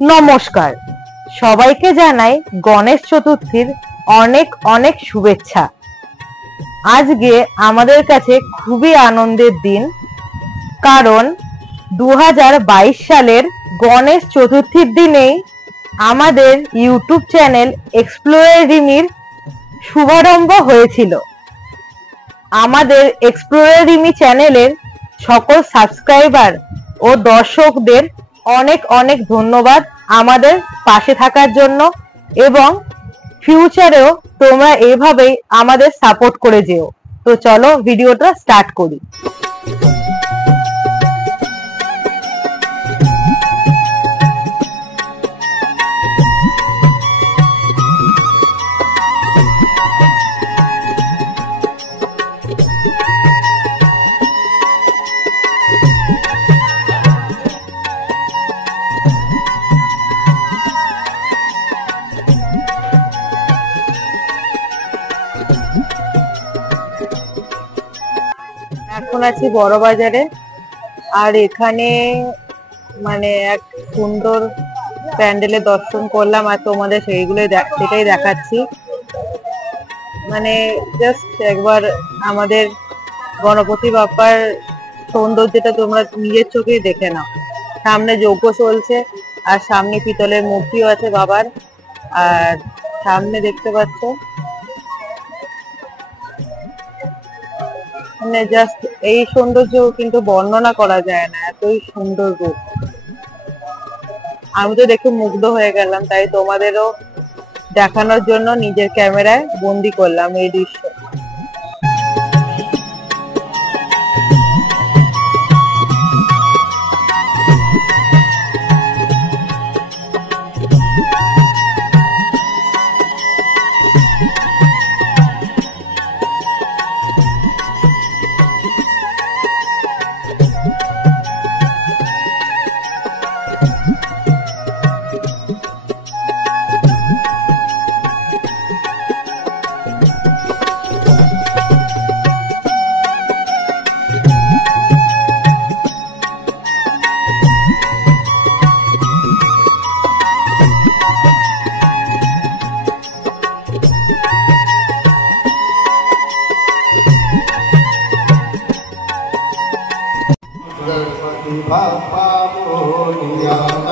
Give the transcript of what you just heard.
নমস্কার, সবাইকে জানাই গণেশ চতুর্থীর অনেক অনেক শুভেচ্ছা। আজকে আমাদের কাছে খুবই আনন্দের দিন, কারণ 2022 সালের গণেশ চতুর্থীর দিনেই আমাদের ইউটিউব চ্যানেল এক্সপ্লোরার রিমির শুভারম্ভ হয়েছিল। আমাদের এক্সপ্লোরার রিমি চ্যানেলের সকল সাবস্ক্রাইবার ও দর্শকদের অনেক অনেক ধন্যবাদ আমাদের পাশে থাকার জন্য, এবং ফিউচারেও তোমরা এইভাবেই আমাদের সাপোর্ট করে যেও। তো চলো ভিডিওটা স্টার্ট করি। এখন আছি বড় বাজারে, আর এখানে মানে এক সুন্দর প্যান্ডেলে দর্শন করলাম, আর তোমাদের সেটাই দেখাচ্ছি। মানে জাস্ট একবার আমাদের গণপতি বাপ্পার সৌন্দর্যটা তোমরা নিজের চোখেই দেখে নাও। সামনে যজ্ঞ চলছে, আর সামনে পিতলের মূর্তিও আছে বাবার, আর সামনে দেখতে পাচ্ছ মানে জাস্ট এই সৌন্দর্য কিন্তু বর্ণনা করা যায় না, এতই সুন্দর রূপ। আমি তো দেখে মুগ্ধ হয়ে গেলাম, তাই তোমাদেরও দেখানোর জন্য নিজের ক্যামেরায় বন্দি করলাম এই দৃশ্য। Bapa Moria